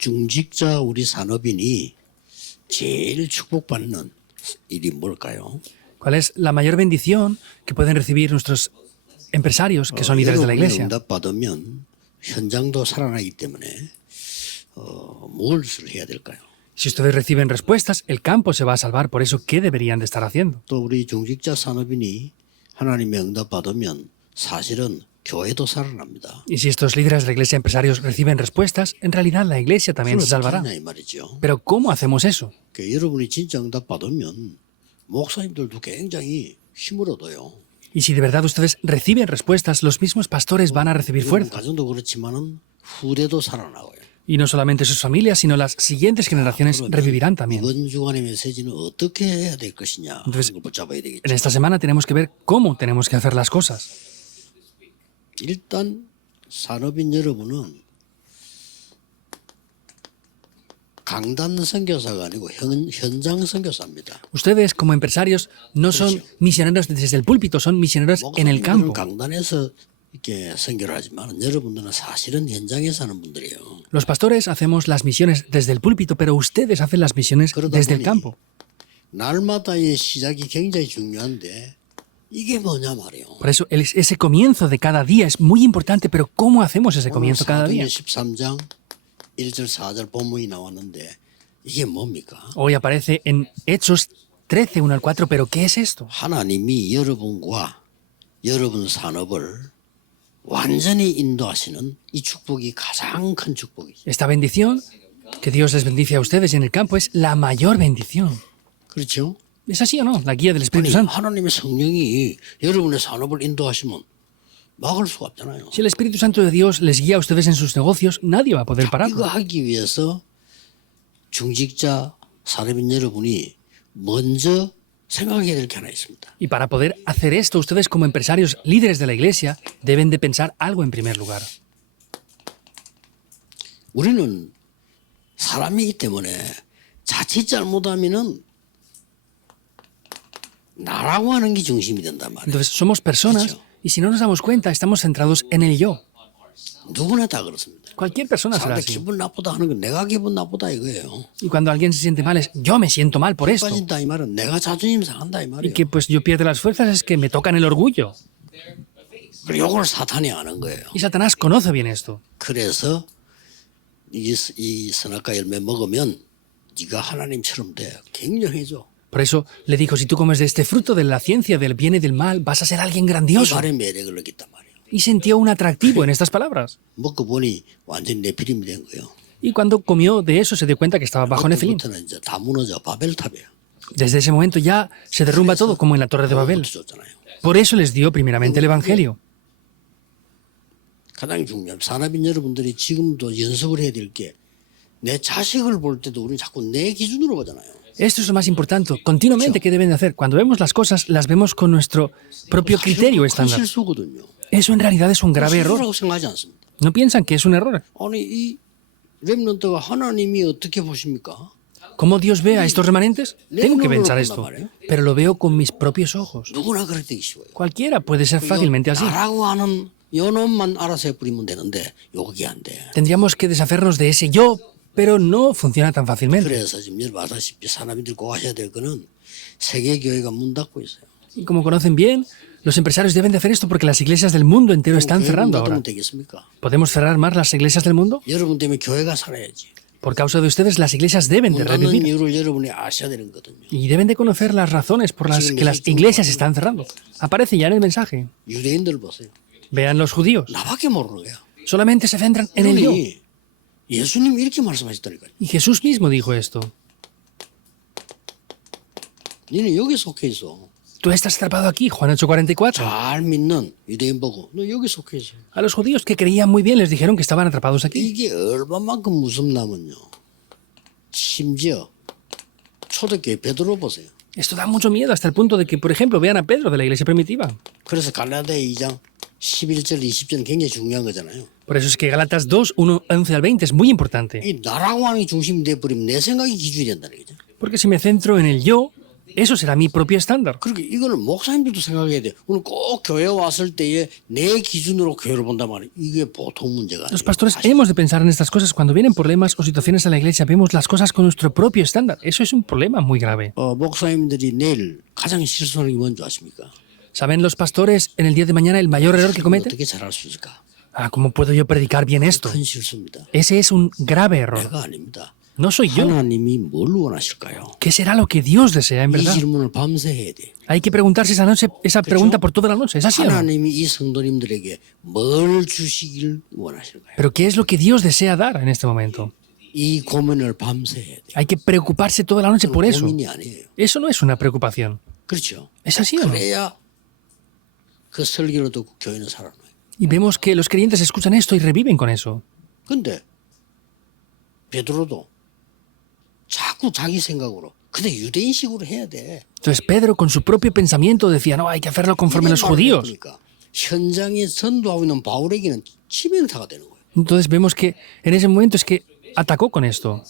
중직자 우리 산업인이 제일 축복받는 일이 뭘까요? ¿Cuál es la mayor bendición que pueden recibir nuestros empresarios que son líderes de la 여러분이 iglesia? 응답받으면 현장도 살아나기 때문에 무엇을 해야 될까요? Si ustedes reciben respuestas, el campo se va a salvar. Por eso, ¿qué deberían de estar haciendo? 또 우리 중직자 산업인이 하나님의 응답받으면 사실은 교회도 살아납니다. Y si estos líderes de la iglesia empresarios reciben respuestas, en realidad la iglesia también se salvará. 그렇냐 이 말이죠. Pero ¿cómo hacemos eso? 여러분이 진짜 응답받으면 목사님들도 굉장히 힘을 얻어요. Y si de verdad ustedes reciben respuestas, los mismos pastores van a recibir 여러분 fuerza. 가정도 그렇지만은 후대도 살아나고요. Y no solamente sus familias, sino las siguientes generaciones revivirán también. 이번 주간의 메시지는 어떻게 해야 될 것이냐 Entonces, 하는 걸 붙잡아야 되겠죠. En esta semana tenemos que ver cómo tenemos que hacer las cosas. 일단 산업인 여러분은 강단 선교사가 아니고 현장 선교사입니다. Ustedes, como empresarios, no son misioneros desde el púlpito, son misioneros en el 목사님들은 campo. 강단에서 이렇게 선교를 하지만 여러분들은 사실은 현장에서 하는 분들이에요. Los pastores hacemos las misiones desde el púlpito, pero ustedes hacen las misiones 그러다 desde el 보니 campo. 날마다의 시작이 굉장히 중요한데 이게 뭐냐 말이에요. Por eso, ese comienzo de cada día es muy importante, pero ¿cómo hacemos ese comienzo cada día? 13장 1절 4절 본문이 나왔는데 이게 뭡니까? Hoy aparece en Hechos 13, 1 al 4, pero ¿qué es esto? 하나님이 여러분과 여러분 산업을 완전히 인도하시는 이 축복이 가장 큰 축복이죠. Esta bendición que Dios les bendice a ustedes en el campo es la mayor bendición. 그렇죠? ¿Es así o no? La guía del Espíritu 아니, Santo. 하나님의 성령이 여러분의 산업을 인도하시면 막을 수가 없잖아요. Si el Espíritu Santo de Dios les guía a ustedes en sus negocios, nadie va a poder 이거 pararlo. 하기 위해서 중직자 산업인 여러분이 먼저 생각해야 될 게 하나 있습니다. Y para poder hacer esto, ustedes como empresarios líderes de la iglesia deben de pensar algo en primer lugar. 우리는 사람이기 때문에 자칫 잘못하면은 나라고 하는 게 중심이 된단 말이에요. Entonces, somos personas y si no nos damos cuenta, estamos centrados en el yo. 누구나 다 그렇습니다. Cualquier persona será 사람들 así. 기분 나쁘다 하는 건 내가 기분 나쁘다 이거예요. Y cuando alguien se siente mal es, yo me siento mal por esto. 빠진다 이 말은 내가 자존심 상한다 이 Y 말이에요. que pues yo pierdo las fuerzas es que me tocan el orgullo. 그리고 이걸 사탄이 아는 거예요. Y Satanás conoce bien esto. 그래서 이 선악과 열매 먹으면 네가 하나님처럼 돼. 굉장해져. Por eso le dijo, si tú comes de este fruto de la ciencia del bien y del mal, vas a ser alguien 이 grandioso. 말에 매력을 느꼈단 말이에요. Y sintió un atractivo en estas palabras. 먹고 보니 완전히 네피림이 된 거예요. Y cuando comió de eso se dio cuenta que estaba bajo Nefilim. 그때부터는 이제 다 무너져 바벨탑이에요. Desde ese momento ya se derrumba todo como en la Torre de Babel. 줬잖아요. Por eso les dio primeramente el Evangelio. 가장 중요한 산업인 여러분들이 지금도 연습을 해야 될 게 내 자식을 볼 때도 우리는 자꾸 내 기준으로 보잖아요. Esto es lo más importante. Continuamente, ¿qué deben de hacer? Cuando vemos las cosas, las vemos con nuestro propio criterio 큰 estándar. 실수거든요. Eso en realidad es un grave error. 실수라고 생각하지 않습니다. ¿No piensan que es un error? 아니 이 렘넌트가 하나님이 어떻게 보십니까? ¿Cómo Dios ve a estos remanentes? Tengo que pensar esto, pero lo veo con mis propios ojos. 누구나 그렇게 되기 쉬워요. Cualquiera puede ser fácilmente así. 나라고 하는 연원만 알아서 해버리면 되는데 여기 안 돼. Tendríamos que deshacernos de ese yo, pero no funciona tan fácilmente. 그래서 지금 여러분 아시다시피 사람들이 꼭 하셔야 될 거는 세계 교회가 문 닫고 있어요. Y como conocen bien, los empresarios deben de hacer esto porque las iglesias del mundo entero están 교회 문 cerrando ahora. 닫으면 되겠습니까? ¿Podemos cerrar más las iglesias del mundo? 여러분 때문에 교회가 살아야지. Por causa de ustedes, las iglesias deben de 문 닫는 revivir. 이유를 여러분이 아셔야 되는 거거든요. Y deben de conocer las razones por las que las iglesias están cerrando. Aparece ya en el mensaje. 유대인들 보세요. Vean los judíos. 나밖에 모르는 거야. Solamente se centran en el yo. 그러니 예수님이 이렇게 말씀하셨다니까요. Y Jesús mismo dijo esto. 너는 여기 속해 있어. Tú estás atrapado aquí, Juan 8:44. 잘 믿는 유대인 보고 너 여기 속해 있어. A los judíos que creían muy bien les dijeron que estaban atrapados aquí. 이게 얼마만큼 무섭냐면요. 심지어 초대교회 베드로 보세요. Esto da mucho miedo hasta el punto de que, por ejemplo, vean a Pedro de la iglesia primitiva. 그래서 갈라디아 2장 11절 20절은 굉장히 중요한 거잖아요. Por eso es que Gálatas 2, 1, 11 al 20 es muy importante. 이 나라고 하는 게 중심이 돼버리면 내 생각이 기준이 된다는 거죠. Porque si me centro en el yo, eso será mi propio estándar. 그렇게 이거는 목사님들도 생각해야 돼. 오늘 꼭 교회 왔을 때에 내 기준으로 교회를 본단 말이에요. 이게 보통 문제가 Los 아니에요. pastores hemos de pensar en estas cosas. Cuando vienen problemas o situaciones a la iglesia, vemos las cosas con nuestro propio estándar. Eso es un problema muy grave. 목사님들이 내일 가장 실수하는 게 뭔지 아십니까? ¿Saben los pastores en el día de mañana el mayor error que cometen? 어떻게 잘할 수 있을까? ¿Cómo puedo yo predicar bien esto? 큰 실수입니다. Ese es un grave error. 내가 아닙니다. No soy yo. 하나님이 뭘 원하실까요? ¿Qué será lo que Dios desea en 이 verdad? 질문을 밤새 해야 돼. Hay que preguntarse esa noche esa pregunta por toda la noche. ¿Es así o no? 하나님이 이 성도님들에게 뭘 주시길 원하실까요? Pero ¿qué es lo que Dios desea dar en este momento? 이 고민을 밤새 해야 돼. Hay que preocuparse toda la noche por eso. 고민이 아니에요. Eso no es una preocupación. 그렇죠? ¿Es así o no? 그래야 그 설교를 듣고 교회는 살아나요. Y vemos que los creyentes escuchan esto y reviven con eso. 근데 베드로도 자꾸 자기 생각으로 근데 유대인식으로 해야 돼. Entonces Pedro, con su propio pensamiento, decía, no, hay que hacerlo conforme a los judíos. 그러니까 현장에 전도하고 있는 바울에게는 치명타가 되는 거예요. Entonces vemos que en ese momento es que atacó con esto.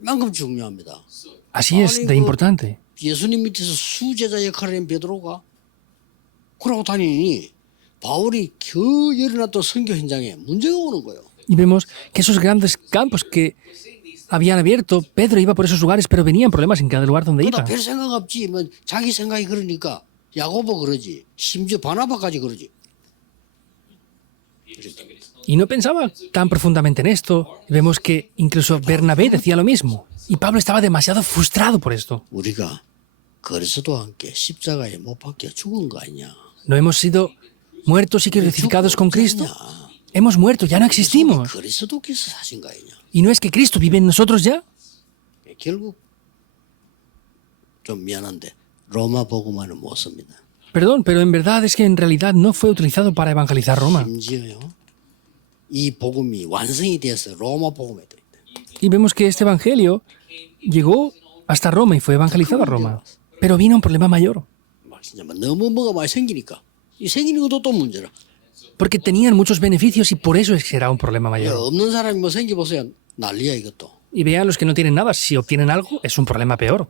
이만큼 중요합니다. Así es de importante. 예수님 밑에서 수제자 역할을 한 베드로가 그러고 다니니 바울이 겨우 일어났던 선교 현장에 문제가 오는 거예요. Y vemos que esos grandes campos que habían abierto, Pedro iba por esos lugares, pero venían problemas en cada lugar donde 그러다 iba. 별 생각 없지. 뭐 자기 생각이 그러니까 야고보 그러지. 심지어 바나바까지 그러지. Y no pensaba tan profundamente en esto. Vemos que incluso Bernabé decía lo mismo. Y Pablo estaba demasiado frustrado por esto. 우리가 그리스도와 함께 십자가에 못 박혀 죽은 거 아니냐. ¿No hemos sido muertos y crucificados con Cristo? Hemos muerto, ya no existimos. 그리스도께서 사신 거 아니냐. ¿Y no es que Cristo vive en nosotros ya? 결국 좀 미안한데 로마 복음화는 못 씁니다. Perdón, pero en verdad es que en realidad no fue utilizado para evangelizar Roma. 심지어요. 이 복음이 완성이 돼서 로마 복음에 돼 있다. Y vemos que este evangelio llegó hasta Roma y fue evangelizado a Roma. Pero vino un problema mayor. 막 진짜 막 너무 뭐가 많이 생기니까 이 생기는 것도 또 문제라. Porque tenían muchos beneficios y por eso es que era un problema 야, mayor. 없는 사람이 뭐 생기 보세요. 난리야 이것도. Y vean los que no tienen nada, si obtienen algo, es un problema peor.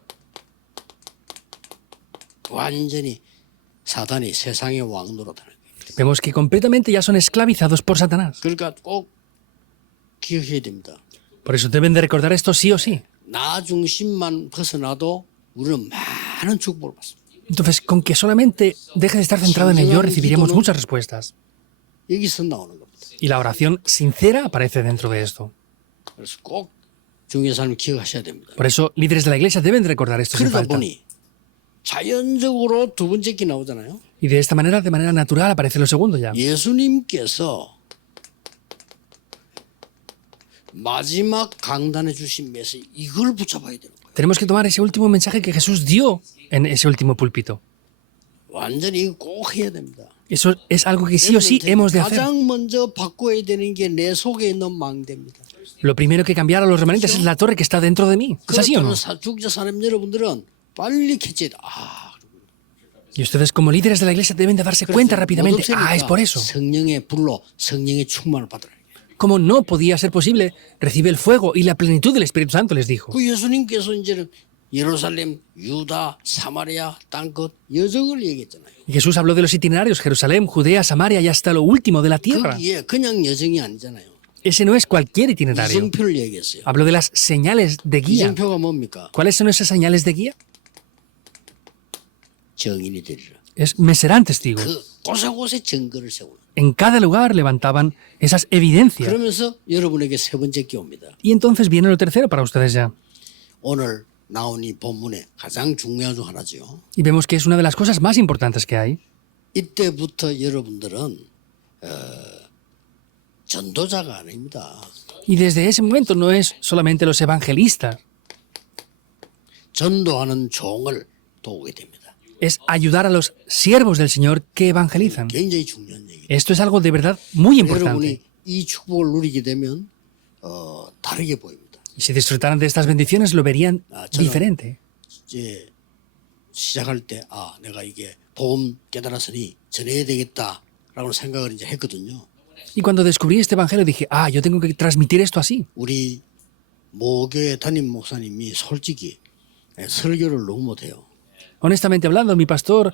완전히 사단이 세상의 왕 노릇하는 거예요. Vemos que completamente ya son esclavizados por Satanás. 그러니까 꼭 기억해야 됩니다. Por eso deben de recordar esto sí o sí. 나 중심만 벗어나도 우리는 많은 축복을 받습니다. Entonces, con que solamente deje de estar centrado en ello, recibiremos muchas respuestas. 여기서 나오는 겁니다. Y la oración sincera aparece dentro de esto. 그래서 꼭 중요한 사람을 기억하셔야 됩니다. Por eso, líderes de la iglesia deben de recordar esto sin 그러다 falta. 보니 자연적으로 두 번째 게 나오잖아요. Y de esta manera, de manera natural, aparece lo segundo ya. 예수님께서 마지막 강단에 주신 메시지 이걸 붙잡아야 되는 거예요. Tenemos que tomar ese último mensaje que Jesús dio en ese último púlpito. 완전히 이거 꼭 해야 됩니다. Eso es algo que sí o sí hemos de hacer. 가장 먼저 바꿔야 되는 게 내 속에 있는 망대입니다. Lo primero que cambiar a los remanentes es la torre que está dentro de mí. ¿Es así o no? 죽자 사람 여러분들은 빨리 캐치해. Y ustedes como líderes de la iglesia deben de darse cuenta rápidamente. Es por eso. 성령의 불로 성령의 충만을 받으라. Como no podía ser posible, recibe el fuego y la plenitud del Espíritu Santo, les dijo. 그 예수님께서 이제는 예루살렘, 유다, 사마리아 땅끝 여정을 얘기했잖아요. Y Jesús habló de los itinerarios, Jerusalén, Judea, Samaria y hasta lo último de la tierra. 거기에 그냥 여정이 아니잖아요. Ese no es cualquier itinerario. 이정표를 얘기했어요. Habló de las señales de guía. 이정표가 뭡니까? ¿Cuáles son esas señales de guía? 정인이 되리라. Me serán testigos. 그 곳곳에 증거를 세우는. En cada lugar levantaban esas evidencias. 그러면서 여러분에게 세 번째 게 옵니다. Y entonces viene lo tercero para ustedes ya. 오늘 나온 이 본문의 가장 중요한 중 하나죠. Y vemos que es una de las cosas más importantes que hay. 이때부터 여러분들은 전도자가 아닙니다. Y desde ese momento no es solamente los evangelistas, 전도하는 종을 도우게 됩니다. es ayudar a los siervos del Señor que evangelizan. 굉장히 중요한 얘기예요. Esto es algo de verdad muy importante. 여러분이 이 축복을 누리게 되면 다르게 보입니다. Y si disfrutaran de estas bendiciones lo verían diferente. 이제 시작할 때 내가 이게 복음 깨달았으니 전해야 되겠다라고 생각을 이제 했거든요. Y cuando descubrí este evangelio dije, yo tengo que transmitir esto así. 우리 모교회 담임 목사님이 솔직히 설교를 너무 못해요. Honestamente hablando, mi pastor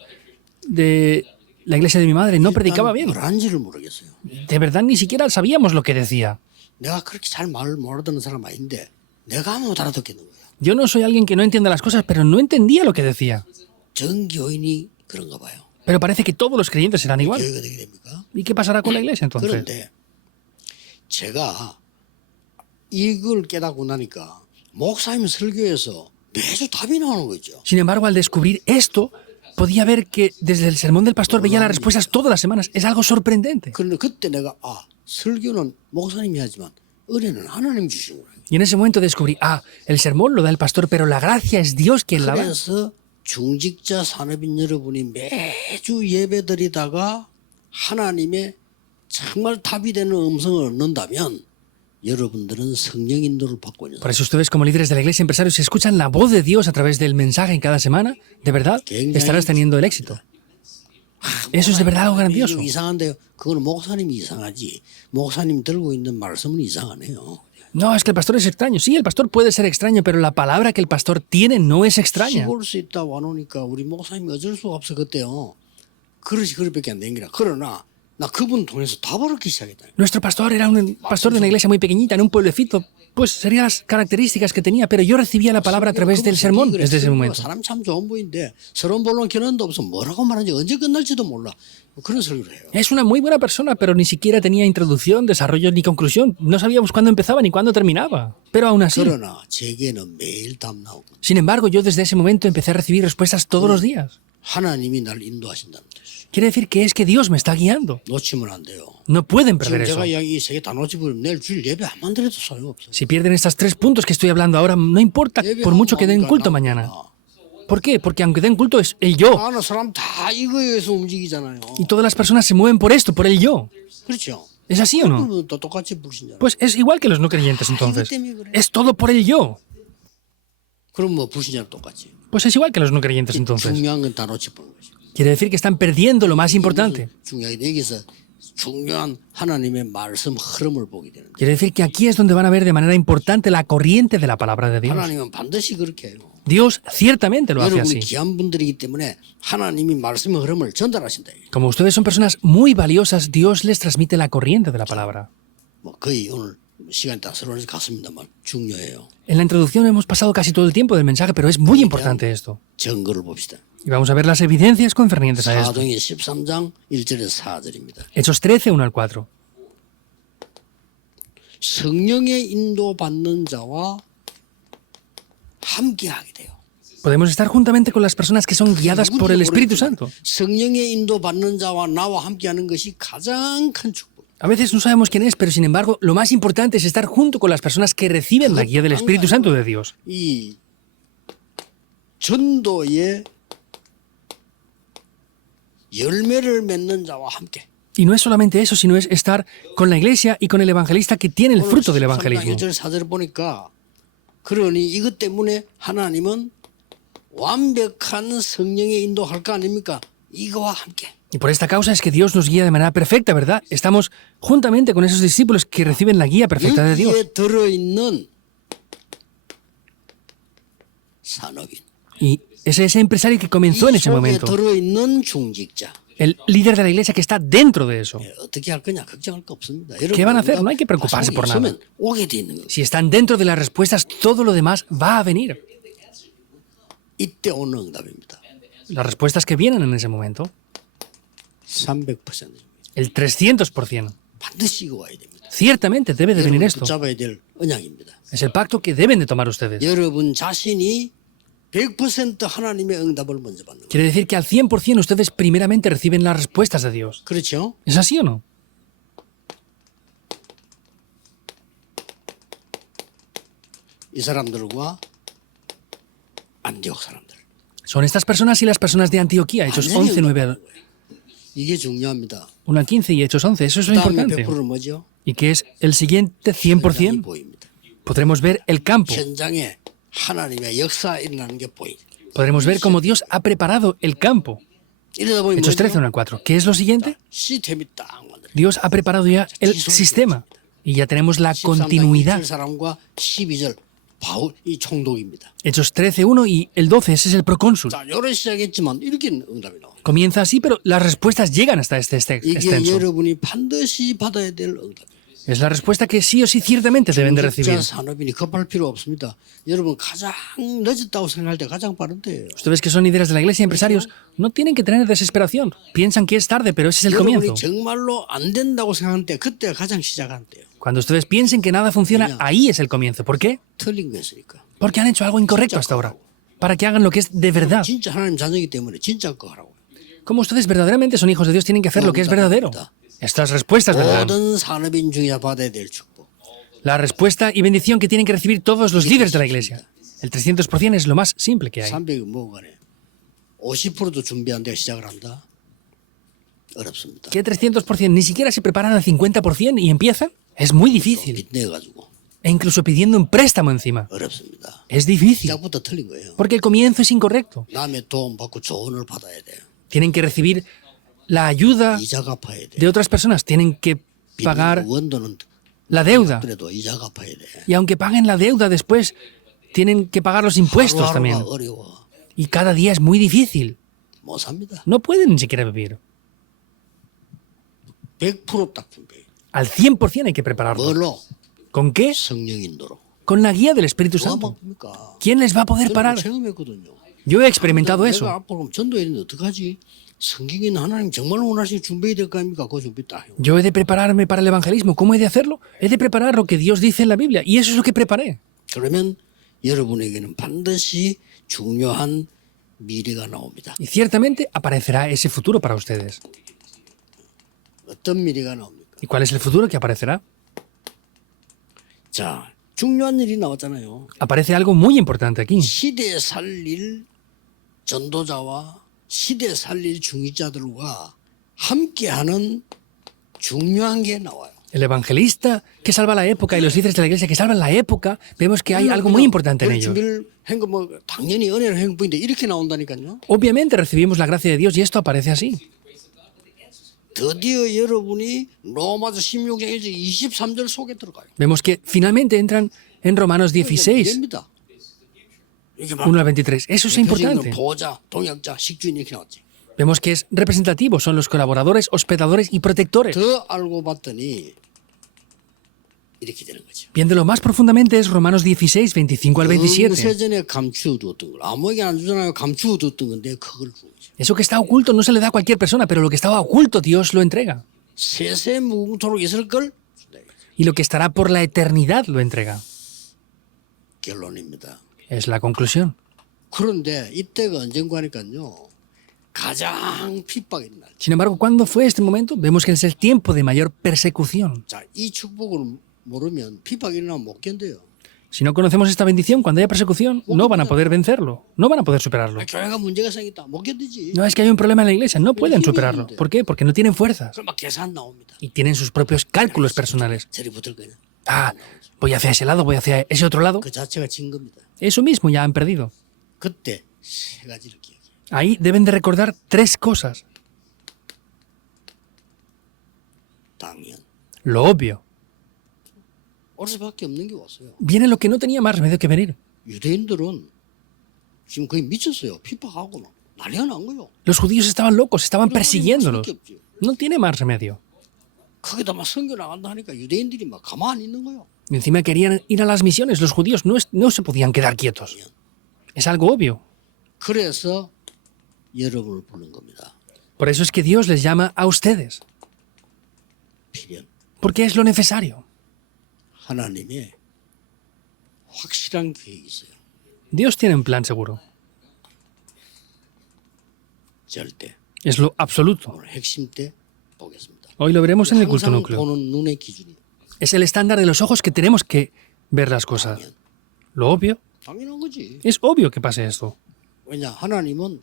de la iglesia de mi madre no predicaba bien. 뭐라는지를 모르겠어요. De verdad, ni siquiera sabíamos lo que decía. 내가 그렇게 잘 말을 못 알아듣는 사람 아닌데 내가 못 알아듣겠는 거예요. Yo no soy alguien que no entienda las cosas, pero no entendía lo que decía. 전 교인이 그런가 봐요. Pero parece que todos los creyentes serán igual. 교회가 되게 됩니까? ¿Y qué pasará con la iglesia entonces? 그런데 제가 이걸 깨닫고 나니까 목사님 설교에서 매주 답이 나오는 거죠. Sin embargo, al descubrir esto, podía ver que desde el sermón del pastor veía las respuestas todas las semanas. Es algo sorprendente. 그런데 그때 내가 설교는 목사님이 하지만 은혜는 하나님 주시는 거예요. Y en ese momento descubrí, el sermón lo da el pastor, pero la gracia es Dios quien la da. 그래서 중직자 산업인 여러분이 매주 예배드리다가 하나님의 정말 답이 되는 음성을 얻는다면 여러분들은 성령 인도를 받고 있는 Por eso ustedes como líderes de la iglesia, empresarios, si escuchan la voz de Dios a través del mensaje en cada semana, de verdad estarás teniendo el éxito. Eso es de verdad algo grandioso. 이상한데요. 그건 목사님이 이상하지. 목사님 들고 있는 말씀은 이상하네요. No, es que el pastor es extraño. Sí, el pastor puede ser extraño, pero la palabra que el pastor tiene no es extraña. 씹을 수 있다 와놓으니까 우리 목사님이 어쩔 수가 없어 그때요. 그릇이 그릇밖에 안 되는 거라. 그러나 나 그분 통해서 답을 얻기 시작했다. Nuestro pastor era un pastor de una iglesia muy pequeñita, en un pueblecito. Pues serían las características que tenía, pero yo recibía la palabra a través del sermón desde ese momento. 사람 참 좋은 분인데 서론 본론 견언도 없어 뭐라고 말하는지 언제 끝날지도 몰라. 그런 설교를 해요. Es una muy buena persona, pero ni siquiera tenía introducción, desarrollo ni conclusión. No sabíamos cuándo empezaba ni cuándo terminaba. Pero aún así. 그러나 제게는 매일 답 나오고. Sin embargo, yo desde ese momento empecé a recibir respuestas todos los días. 하나님이 날 인도하신다는 뜻이에요. Quiere decir que es que Dios me está guiando. 놓치면 안 돼요. No pueden perder 지금 eso. 제가 이야기 세 개 다 놓치버리면 내일 주일 예배 안 만들어도 소용없어요. Si pierden estos 3 puntos que estoy hablando ahora, no importa por mucho que den culto mañana. ¿Por qué? Porque aunque den culto es el yo. 많은 사람 다 이거에 의해서 움직이잖아요. Y todas las personas se mueven por esto, por el yo. 그렇죠. ¿Es así o no? 그분은 또 똑같이 부르신잖아요. Pues es igual que los no creyentes entonces. Es todo por el yo. 그럼 뭐 부르신자랑 똑같이. Pues es igual que los no creyentes entonces. 중요한 건 다 놓쳐버린 거죠. Quiere decir que están perdiendo lo más importante. 중요하게 여기서 중요한 하나님의 말씀 흐름을 보게 되는 거예요. Quiere decir que aquí es donde van a ver de manera importante la corriente de la palabra de Dios. 하나님은 반드시 그렇게 해요. Dios ciertamente lo hace 여러분이 así. 귀한 분들이기 때문에 하나님이 말씀의 흐름을 전달하신다. Como ustedes son personas muy valiosas, Dios les transmite la corriente de la palabra. 뭐 거의 오늘 시간이 다 서론에서 갔습니다만 중요해요. En la introducción hemos pasado casi todo el tiempo del mensaje, pero es muy importante esto. 증거를 봅시다. Y vamos a ver las evidencias concernientes a esto. 사도행전 13장 1절에서 4절입니다. Hechos 13, 1 al 4. 성령의 인도받는 자와 함께하게 돼요. Podemos estar juntamente con las personas que son guiadas por el Espíritu Santo. 성령의 인도받는 자와 나와 함께하는 것이 가장 큰 축복. A veces no sabemos quién es, pero sin embargo, lo más importante es estar junto con las personas que reciben la guía del Espíritu Santo de Dios. 이 전도의 열매를 맺는 자와 함께. Y no es solamente eso, sino es estar con la iglesia y con el evangelista que tiene el fruto del evangelismo. 1절 4절 보니까 그러니 이것 때문에 하나님은 완벽한 성령의 인도할 거 아닙니까? 이거와 함께. Y por esta causa es que Dios nos guía de manera perfecta, ¿verdad? Estamos juntamente con esos discípulos que reciben la guía perfecta de Dios. 여기에 들어있는 산업인. Y es ese empresario que comenzó en ese 이 속에 momento. 들어있는 중직자. El líder de la iglesia que está dentro de eso. 어떻게 할 거냐 걱정할 거 없습니다. ¿Qué van a hacer? No hay que preocuparse por nada. 오게 돼 있는 거예요. Si están dentro de las respuestas, todo lo demás va a venir. 이때 오는 응답입니다. Las respuestas que vienen en ese momento, 300%. el 300%. 반드시 이거 와야 됩니다. Ciertamente debe de venir 여러분 esto. 붙잡아야 될 언약입니다. Es el pacto que deben de tomar ustedes. 여러분 자신이 100% 하나님의 응답을 먼저 받는 거예요. Quiere decir que al 100% ustedes primeramente reciben las respuestas de Dios. 그렇죠? ¿Es así o no? 이 사람들과 안디옥 사람들. Son estas personas y las personas de Antioquía, Hechos 11, 9 al 이게 중요합니다. 1 al 15 y Hechos 11. Eso es lo 그다음에 importante. 100%는 뭐죠? ¿Y qué es el siguiente 현장이 100%? 보입니다. Podremos ver el campo. 현장에 하나님의 역사 일어나는 게 보입니다. Podremos ver cómo Dios ha preparado el campo. 이러다 보면 Hechos 13, 1 al 4. ¿Qué es lo siguiente? 시스템이 딱 만들어요. Dios ha preparado ya el sistema y ya tenemos la continuidad. 13장 1절 사람과 12절 바울 이 총독입니다. Hechos 13:1 y el 12, ese es el procónsul. 자, 요래 시작했지만 이렇게 응답이 나와요. Comienza así, pero las respuestas llegan hasta este 이게 extenso. 여러분이 반드시 받아야 될 응답이에요. Es la respuesta que sí o sí ciertamente deben de recibir. 중직자 산업인이 급할 필요 없습니다. 여러분 가장 늦었다고 생각할 때 가장 빠른 때예요. Ustedes que son líderes de la iglesia y empresarios no tienen que tener desesperación. Piensan que es tarde, pero ese es el comienzo. 여러분이 정말로 안 된다고 생각할 때 그때가 가장 시작하는 때예요. Cuando ustedes piensen que nada funciona, ahí es el comienzo. ¿Por qué? 틀린 거였으니까. Porque han hecho algo incorrecto hasta ahora. Para que hagan lo que es de verdad. 진짜 하나님 자녀이기 때문에 진짜 거 하라고. Como ustedes verdaderamente son hijos de Dios, tienen que hacer lo que es verdadero. Estas respuestas, ¿verdad? 모든 산업인 중에 받아야 될 축복. La respuesta y bendición que tienen que recibir todos los líderes de la iglesia. El 300% es lo más simple que hay. 300이 뭐가 네 50%도 준비 안 되고 시작을 한다. 어렵습니다. ¿Qué 300% ni siquiera se preparan al 50% y empiezan? Es muy difícil. 빚내 가지고 E incluso pidiendo un préstamo encima. 어렵습니다. Es difícil. 시작부터 틀린 거예요. Porque el comienzo es incorrecto. 남의 도움 받고 조언을 받아야 돼요. Tienen que recibir la ayuda 이자 갚아야 de 돼. otras personas. Tienen que pagar 원도는 la deuda. 그래도 이자 갚아야 돼. Y aunque paguen la deuda después, tienen que pagar los impuestos también. 하루하루가 어려워. Y cada día es muy difícil. 못 삽니다. No pueden ni siquiera vivir. 100%딱 준비. Al 100% hay que prepararlo. 뭘로? ¿Con qué? 성령 인도로. Con la guía del Espíritu 누가 Santo. 막습니까? ¿Quién les va a poder 저는 parar? 체험했거든요. Yo he experimentado 내가 eso. 앞으로 그럼 전도에 있는데 어떡하지? 성경에 있는 하나님 정말 원하시는 준비해야 될 거 아닙니까? 그거 준비 딱 해요. Yo he de prepararme para el evangelismo. ¿Cómo he de hacerlo? He de preparar lo que Dios dice en la Biblia. Y eso es lo que preparé. 그러면 여러분에게는 반드시 중요한 미래가 나옵니다. Y ciertamente aparecerá ese futuro para ustedes. 어떤 미래가 나옵니까? ¿Y cuál es el futuro que aparecerá? 자, 중요한 일이 나왔잖아요. Aparece algo muy importante aquí. 시대 살릴 전도자와 시대 살릴 중직자들과 함께하는 중요한 게 나와요. El evangelista que salva la época y los líderes de la iglesia que salvan la época, vemos que hay algo muy importante en 그걸 ellos. 준비를 한거 뭐 당연히 은혜를 행복인데 이렇게 나온다니까요. Obviamente recibimos la gracia de Dios y esto aparece así. 드디어 여러분이 로마서 16장에서 23절 속에 들어가요. Vemos que finalmente entran en Romanos 16, 됩니다. 이게 1 al 23. Eso es importante. 보호자, 동역자, 식주인 이렇게 나왔지. Vemos que es representativo, son los colaboradores, hospedadores y protectores. 더 알고 봤더니 이렇게 되는 거죠. Viéndolo más profundamente es Romanos 16, 25 al 27. 세전에 감추어두었던 걸 아무에게 안 주잖아요. 감추어두었던 건데 그걸 주는 거죠. Eso que está oculto no se le da a cualquier persona, pero lo que estaba oculto Dios lo entrega. 세세 무궁토록 있을 걸 준다 이거죠. Y lo que estará por la eternidad lo entrega. 결론입니다. Es la conclusión. 그런데 이때가 언젠가니까요. 가장 핍박이 날. Sin embargo, ¿cuándo fue este momento? Vemos que es el tiempo de mayor persecución. 자, 이 축복을 모르면 핍박이 일어나면 못 견뎌요. Si no conocemos esta bendición, cuando haya persecución, no van a poder vencerlo, no van a poder superarlo. 교회가 문제가 생겼다. 못 견디지. No es que hay un problema en la iglesia, no pueden superarlo. ¿Por qué? Porque no tienen fuerzas 그럼 막 계산 나옵니다. y tienen sus propios cálculos personales. 저리 붙을 거냐. Ah, voy hacia ese lado, voy hacia ese otro lado. 그 자체가 진 겁니다. Eso mismo ya han perdido. 그때 세 가지를 기억해요. Ahí deben de recordar tres cosas. 당연. Lo obvio. 올 수밖에 없는 게 왔어요. Viene lo que no tenía más remedio que venir. 유대인들은 지금 거의 미쳤어요. 핍박하고 난리가 난 거예요. Los judíos estaban locos, estaban persiguiéndolos. 수밖에 없지. No tiene más remedio. 거기다 막 선교 나간다 하니까 유대인들이 막 가만히 있는 거예요. Y encima querían ir a las misiones. Los judíos no se podían quedar quietos. Es algo obvio. 그래서 여러분을 부른 겁니다. Por eso es que Dios les llama a ustedes. 필연. Porque es lo necesario. 하나님의 확실한 계획이 있어요. Dios tiene un plan seguro. 절대. Es lo absoluto. 오늘 핵심 때 보겠습니다. Hoy lo veremos en el culto 항상 núcleo. 보는 눈의 기준이 Es el estándar de los ojos que tenemos que ver las cosas. Lo obvio. 당연한 거지. Es obvio que pase esto. 왜냐 하나님은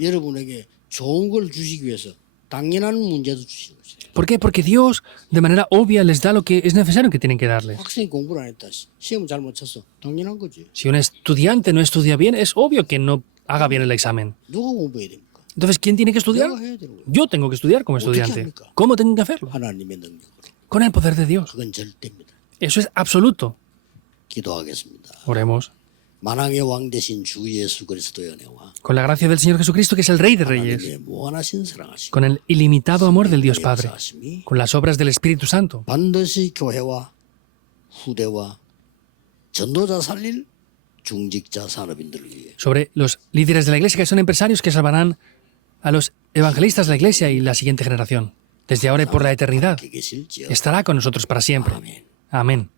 여러분에게 좋은 걸 주시기 위해서 당연한 문제도 주시는 거지. ¿Por qué? Porque Dios, de manera obvia, les da lo que es necesario que tienen que darles. 학생이 공부를 안 했다. 시험을 잘못 쳤어. 당연한 거지. Si un estudiante no estudia bien, es obvio que no haga bien el examen. 누가 공부해야 됩니까? Entonces, ¿quién tiene que estudiar? 내가 해야 되는 거야. Yo tengo que estudiar como estudiante. 합니까? ¿Cómo tengo que hacerlo? 하나님의 능력으로. Con el poder de Dios. 그건 절대입니다. Eso es absoluto. 기도하겠습니다. Oremos. 만왕의 왕 대신 주 예수 그리스도의 은혜와 Con la gracia del Señor Jesucristo, que es el Rey de Reyes, 하나님의 무한하신 사랑하시고 con el ilimitado amor del Dios Padre, 역사하심이 con las obras del Espíritu Santo, 반드시 교회와 후대와 전도자 살릴 중직자 산업인들을 위해 sobre los líderes de la Iglesia que son empresarios que salvarán a los evangelistas de la Iglesia y la siguiente generación. Desde ahora y por la eternidad, 함께 계실지어다. estará con nosotros para siempre. 아멘. Amén.